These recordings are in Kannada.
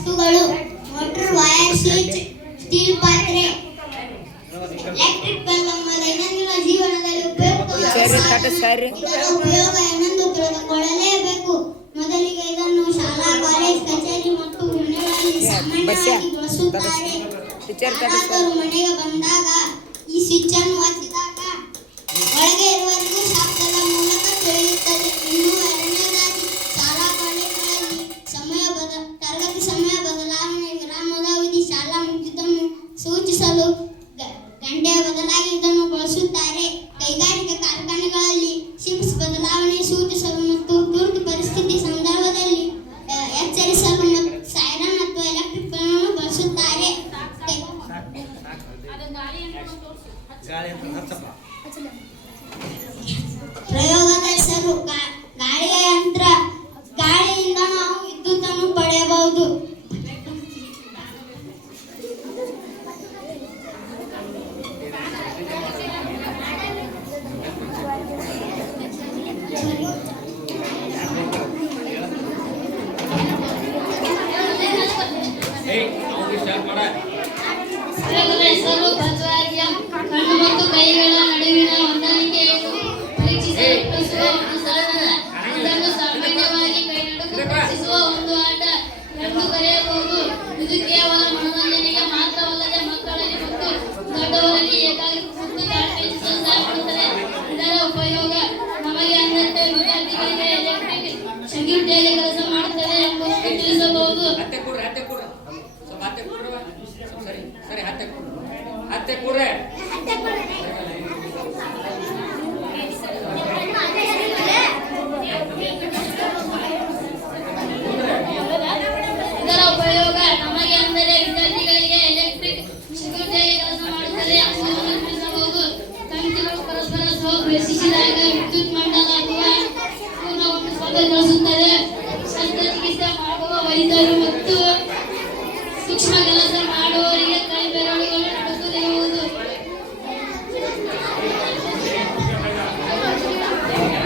ವಸ್ತುಗಳು ಮೋಟರ್, ವೈರ್, ಸ್ವಿಚ್, ಸ್ಟೀಲ್ ಪಾತ್ರೆ. ಎಲೆಕ್ಟ್ರಿಕ್ ಬಲ್ಬ್ ನಮ್ಮ ದೈನಂದಿನ ಜೀವನದಲ್ಲಿ ಇದರ ಉಪಯೋಗ ಏನೆಂದು ತಿಳಿದುಕೊಳ್ಳಲೇಬೇಕು. ಮೊದಲಿಗೆ ಇದನ್ನು ಶಾಲಾ, ಕಾಲೇಜ್, ಕಚೇರಿ ಮತ್ತು ಮನೆಗಳಲ್ಲಿ ಸಾಮಾನ್ಯವಾಗಿ ಬಳಸುತ್ತಾರೆ. ಯಾರಾದರೂ ಮನೆಗೆ ಬಂದಾಗ ಈ ಸ್ವಿಚ್ ಅನ್ನು ಒತ್ತಿದಾಗ ಒಳಗೆ ಇರುವವರೆಗೂ ಶಾಬ್ದದ ಮೂಲಕ ತಿಳಿಯುತ್ತದೆ. ಇನ್ನು ಎರಡನೇದಾಗಿ ಶಾಲಾ, ಕಾಲೇಜುಗಳಲ್ಲಿ ತರಗತಿ ಸಮಯ ಬದಲಾವಣೆ, ವಿರಾಮದ ಅವಧಿ, ಶಾಲಾ ಮುಗಿದನ್ನು ಸೂಚಿಸಲು ಗಂಟೆಯ ಬದಲಾಗಿ ಇದನ್ನು ಬಳಸುತ್ತಾರೆ. ಕೈಗಾರಿಕಾ ಕಾರ್ಖಾನೆಗಳಲ್ಲಿ ಶಿಫ್ಟ್ಸ್ ಬದಲಾವಣೆ ಸೂಚಿಸಲು ಮತ್ತು ತುರ್ತು ಪರಿಸ್ಥಿತಿ ಸಂದರ್ಭದಲ್ಲಿ ಎಚ್ಚರಿಸಲು ಸೈರನ್ ಅಥವಾ ಎಲೆಕ್ಟ್ರಿಕ್ ಬಲ್ಬ್ ಬಳಸುತ್ತಾರೆ. ಪ್ರಯೋಗದ ಹೆಸರು ಗಾಳಿಯ ಯಂತ್ರ. ಗಾಳಿಯಿಂದ ನಾವು ವಿದ್ಯುತ್ತನ್ನು ಪಡೆಯಬಹುದು. ಪ್ರಯೋಗದ ಹೆಸರು ಭದ್ರಾರ್ಯ. ಕಣ್ಣು ಮತ್ತು ಕೈಗಳ ನಡುವಿನ ಹೊಂದಾಣಿಕೆಯನ್ನು ಪರೀಕ್ಷಿಸಲು ಬಳಸುವ ಒಂದು ಸಾಧನ. ಇದನ್ನು ಸಾಮಾನ್ಯವಾಗಿ ಕೈ ನಡುಕು ಪರೀಕ್ಷಿಸುವ ಒಂದು ಆಟ ಎಂದು ಕರೆಯಬಹುದು. ಇದು ಕೇವಲ ಮನೋರಂಜನೆಗೆ ಮಾತ್ರವಲ್ಲದೆ ಮಕ್ಕಳಲ್ಲಿ ಮತ್ತು ದೊಡ್ಡವರಲ್ಲಿ ಏಕಾಗ್ರತೆ ಮತ್ತು ತಾಳ್ಮೆ ಹೆಚ್ಚಿಸಲು ಸಹಾಯ ಮಾಡುತ್ತದೆ. ಇದರ ಉಪಯೋಗ ನಮಗೆ ಅಂದಂತೆ ವಿದ್ಯಾರ್ಥಿಗಳಿಗೆ ಎಲೆಕ್ಟ್ರಿಕ್ ಸರ್ಕ್ಯೂಟ್ನಲ್ಲಿ ಕೆಲಸ ಮಾಡುತ್ತದೆ ಎಂಬುದನ್ನು ತಿಳಿಸಬಹುದು. ಇದರ ಉಪಯೋಗ ನಮಗೆ ಅಂದರೆ ವಿದ್ಯಾರ್ಥಿಗಳಿಗೆ ಎಲೆಕ್ಟ್ರಿಕ್ ಸರ್ಕ್ಯೂಟ್ನಲ್ಲಿ ಕೆಲಸ ಮಾಡುತ್ತದೆ ಎಂಬುದನ್ನು ತಿಳಿಸಬಹುದು. ತಂತಿಗಳು ಪರಸ್ಪರ ಸ್ಪರ್ಶಿಸಿದಾಗ ವಿದ್ಯುತ್ ಮಂಡಲ ಅಥವಾ ಪೂರ್ಣವನ್ನು ಸ್ವತಂತ್ರಗೊಳಿಸುತ್ತದೆ. ಶಸ್ತ್ರಚಿಕಿತ್ಸೆ ಮಾಡುವ ವೈದ್ಯರು ಮತ್ತು ಸೂಕ್ಷ್ಮ ಕೆಲಸ ಮಾಡುವವರಿಗೆ ಕೈ ಬೆರಳುಗಳು ನಡುಕುತ್ತಿರುವುದು.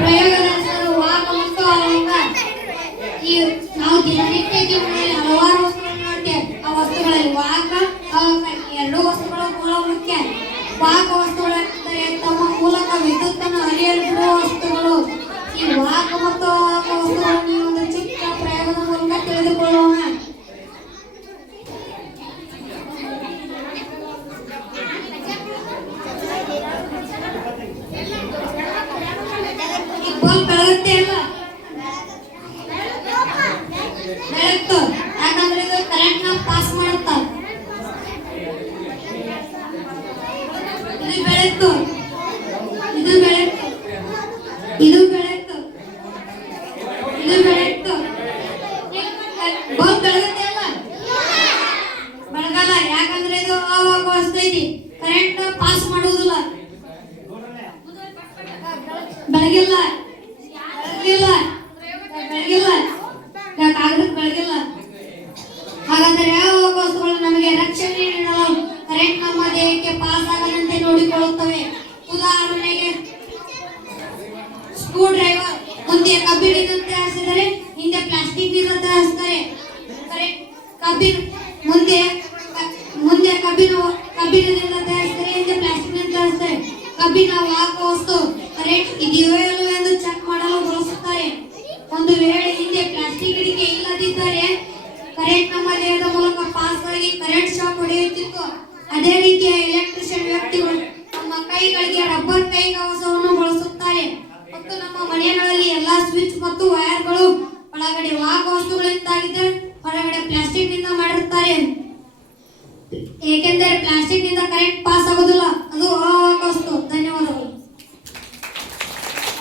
ಪ್ರಯೋಗದ ಹೆಸರು ವಾಹಕ ಮತ್ತು ಅಲಂಕ. ನಾವು ದಿನನಿತ್ಯ ಜೀವನದಲ್ಲಿ ಹಲವಾರು ವಸ್ತುಗಳನ್ನು ನೋಡ್ತೇವೆ. ಆ ವಸ್ತುಗಳಲ್ಲಿ ವಾಹಕ, ಅಲಂಕ ಎರಡು ವಸ್ತುಗಳು ಮೂಲ ಮುಖ್ಯ. ವಾಹಕ ವಸ್ತುಗಳೆಂದರೆ ತಮ್ಮ ಮೂಲಕ ವಿದ್ಯುತ್ತನ್ನು ಹರಿಯಲು ಬಿಡುವ ವಸ್ತುಗಳು. ಈ ವಾಹಕ ಮತ್ತು ಅಲಂಕ ವಸ್ತುಗಳನ್ನು ಒಂದು ಚಿಕ್ಕ ಪ್ರಯೋಗದ ಮೂಲಕ ತಿಳಿದುಕೊಳ್ಳೋಣ. ಬಲ್ಬ್ ಬೆಳಗುತ್ತೆ ಅಲ್ಲ, ಬೆಳಕು. ಯಾಕಂದ್ರೆ ಇದು ಕರೆಂಟ್ ನ ಪಾಸ್ ಮಾಡುತ್ತ. ಇದು ಬೆಳಕು, ಇದು ಬೆಳಕು, ಇದು ಬೆಳಕು, ಇದು ಬೆಳಕು. ಬಲ್ಬ್ ಬೆಳಗುತ್ತೆ ಅಲ್ಲ, ಬೆಳಗಲ್ಲ. ಯಾಕಂದ್ರೆ ಇದು ಅವಾಗ ವಸ್ತು ಐತಿ, ಕರೆಂಟ್ ಪಾಸ್ ಮಾಡುವುದಿಲ್ಲ. ಬೆಳಗಿಲ್ಲ, ಬೆಳಗಿಲ್ಲ, ಬೆಳಗಿಲ್ಲ, ಕಾಗದಕ್ಕೆ ಬೆಳಗಿಲ್ಲ. ಹಾಗಾದರೆ ಯಾವ ವಸ್ತುಗಳು ನಮಗೆ ರಕ್ಷಣೆ ನೀಡಲು ಕರೆಂಟ್ ನಮ್ಮ ದೇಹಕ್ಕೆ ಪಾಸ್ ಆಗದಂತೆ ನೋಡಿಕೊಳ್ಳುತ್ತವೆ? ಉದಾಹರಣೆಗೆ ಸ್ಕ್ರೂ ಡ್ರೈವರ್ ಮುಂದೆ ಕಬ್ಬಿಣದಿಂದ ತಯಾರಿಸಿದರೆ ಹಿಂದೆ ಪ್ಲಾಸ್ಟಿಕ್ ನಿಂದ ತಯಾರಿಸುತ್ತಾರೆ. ಕಬ್ಬಿಣ ಮುಂದೆ ಕಬ್ಬಿಣದಿಂದ ತಯಾರಿಸಿದರೆ ಹಿಂದೆ ಪ್ಲಾಸ್ಟಿಕ್ ನಿಂದ ತಯಾರಿಸುತ್ತಾರೆ. ಕಬ್ಬಿಣ ವಾಹಕ ವಸ್ತು. ಕರೆಂಟ್ ಇದೆಯೋ ಇಲ್ಲವೋ ಎಂದು ಚೆಕ್ ಮಾಡಲು ಬಳಸುತ್ತಾರೆ. ಒಂದು ವೇಳೆ ಹಿಂದೆ ಪ್ಲಾಸ್ಟಿಕ್ ಹಿಡಿಕೆ ಇಲ್ಲದಿದ್ದರೆ ಕರೆಂಟ್ ನಮ್ಮ ದೇಹದ ಮೂಲಕ ಪಾಸ್ ಆಗಿ ಕರೆಂಟ್ ಶಾಕ್ ಹೊಡೆಯುತ್ತಿತ್ತು. ಅದೇ ರೀತಿಯ ಎಲೆಕ್ಟ್ರಿಷಿಯನ್ ವ್ಯಕ್ತಿಗಳು